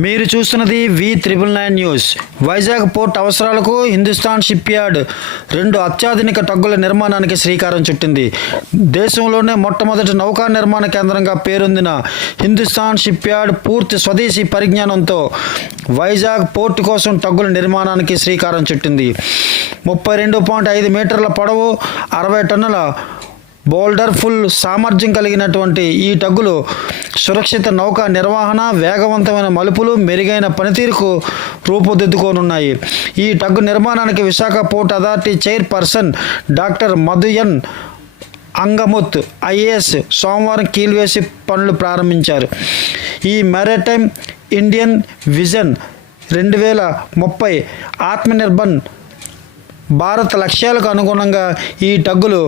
మీరు చూస్తున్నది V triple nine news. Vizag port అవసరాలకు హిందుస్థాన్ షిప్ యార్డ్ రెండు అత్యాధునిక టగ్గుల నిర్మాణానికి శ్రీకారం చుట్టింది. దేశంలోనే మొట్టమొదటి నౌకా నిర్మాణ కేంద్రంగా పేరొందిన హిందుస్థాన్ షిప్ యార్డ్ పూర్తి స్వదేశీ పరిజ్ఞానంతో వైజాగ్ పోర్ట్ కోసం టగ్గుల నిర్మాణానికి శ్రీకారం చుట్టింది. ముప్పై రెండు పాయింట్ ఐదు మీటర్ల పొడవు అరవై టన్నుల బోల్డర్ ఫుల్ సామర్థ్యం కలిగినటువంటి ఈ టగ్గులు సురక్షిత నౌక నిర్వహణ వేగవంతమైన మలుపులు మెరుగైన పనితీరుకు రూపుదిద్దుకోనున్నాయి. ఈ టగ్గు నిర్మాణానికి Visakha port authority chairperson doctor Madhuyan Angamuth IAS సోమవారం కీల్వేసి పనులు ప్రారంభించారు. ఈ మెరటైమ్ ఇండియన్ విజన్ రెండు వేల ముప్పై ఆత్మనిర్భర్ భారత్ లక్ష్యాలకు అనుగుణంగా ఈ టగ్గులు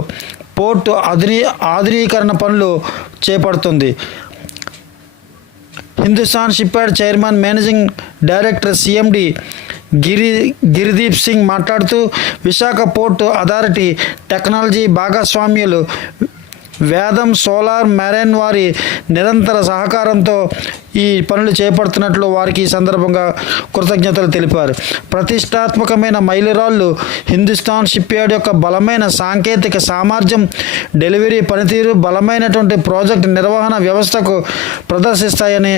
పోర్టు ఆధునీ ఆధునీకరణ పనులు చేపడుతుంది. Hindustan shipyard chairman managing director CMD Giri Giridip Singh మాట్లాడుతూ విశాఖ పోర్టు అథారిటీ టెక్నాలజీ భాగస్వామ్యులు వేదం సోలార్ మెరైన్ వారి నిరంతర సహకారంతో ఈ పనులు చేపడుతున్నట్లు వారికి ఈ సందర్భంగా కృతజ్ఞతలు తెలిపారు. ప్రతిష్టాత్మకమైన మైలురాళ్ళు హిందుస్థాన్ షిప్ యార్డ్ యొక్క బలమైన సాంకేతిక సామర్థ్యం డెలివరీ పనితీరు బలమైనటువంటి ప్రాజెక్ట్ నిర్వహణ వ్యవస్థకు ప్రదర్శిస్తాయని